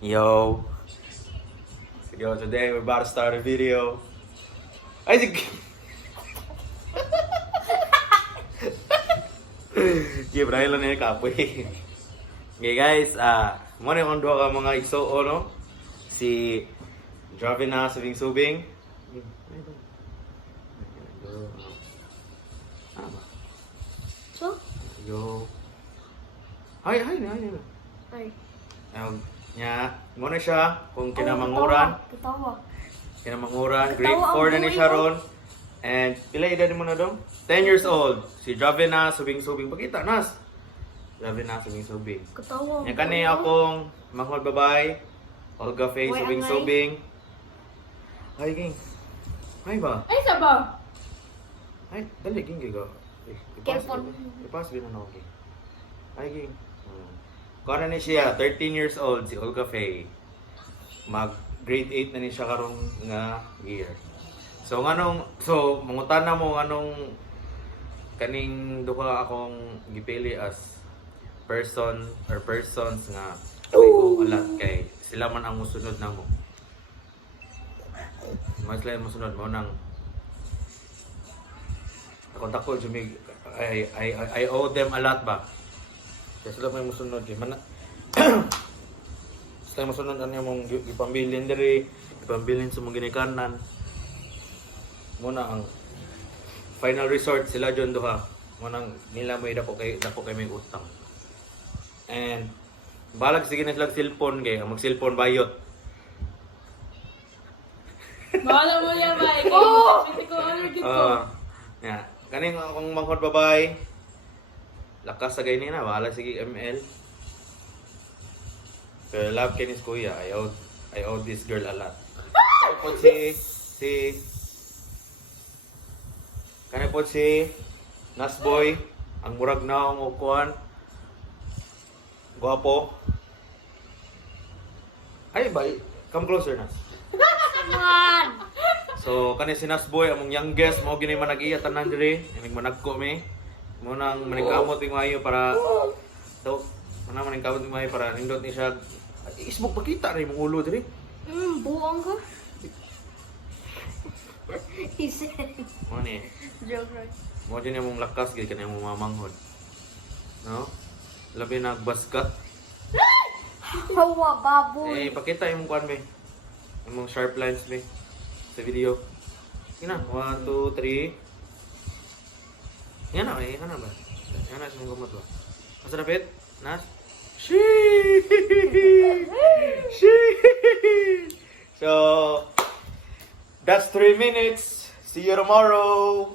Yo. Yo, today we're about to start a video. I think... Okay, Brian lang na yung kapoy. Okay guys, muna yung doon ka mga igsuo, no? Si Dravina Subing-Subing. So? Yo. Ay. Ay. Nya, muna siya kung kinamanguran. Kitawa. Kinamanguran, grade Katawa ang 4 na ni buhay siya ko. ron. And pila edad mo na dong? 10 years old. Si Dravina Subing-Subing. Pakita, Nas. Dravina Subing-Subing. Katawa. Yan kani akong manghod babay. Olga Faye Uy, Subing-Subing. Ay, ging. Ay ba? Ay, saba. Ay, dali, ging, gigo. Careful. Ipas, binanaw, ging. Ay, ging. Kung ano ni siya, 13 years old, si Olga Faye. Mag grade 8 na ni siya karong nga year. So mangutana mo anong kaning duha akong gipili as person or persons nga way ko alat kay sila man ang musunod namo. Mas lain musunod mo nang ako jumig I owe them a lot ba. Kaya sila may musunod kay man sila musunod ano yung ipambilin diri, ipambilin sa mga ginikanan. Muna ang final resort sila John duha. Munang nila may dako kay may utang. And balag sige na sila cellphone kay mag cellphone bayot. Bahala mo yan, ba? Oo! Hindi ko order dito. Yeah. Kaning akong manghod babay. Lakas sa gayni na, bahala sige ML. Pero love kinis kuya, I owe this girl a lot. Tapos Kani po si Nasboy, ang murag na ang ukuan. Guwapo. Ay, bay. Come closer, Nas. Man! So, kani si Nasboy, among youngest, mo gini man nag-iya tanan diri. Inig managko mi. Mo nang maningkamot yung mayo para... So, mana maningkamot yung mayo para nindot ni siya. Ismog pakita na yung ulo diri. Buong ko. He said. Mo ni. Joke right. Mo din yung lakas, gaya ka na yung mamanghod. No? Labi nagbaskat. Hawa, baboy. Pakita yung kuan be. Yung sharp lines be. Sa video. Yan na. 1, 2, 3. Yan na. Yan na ba? Yan na sa mga gamot ba? Masa napit? Nas? Sheesh! So, that's 3 minutes. See you tomorrow.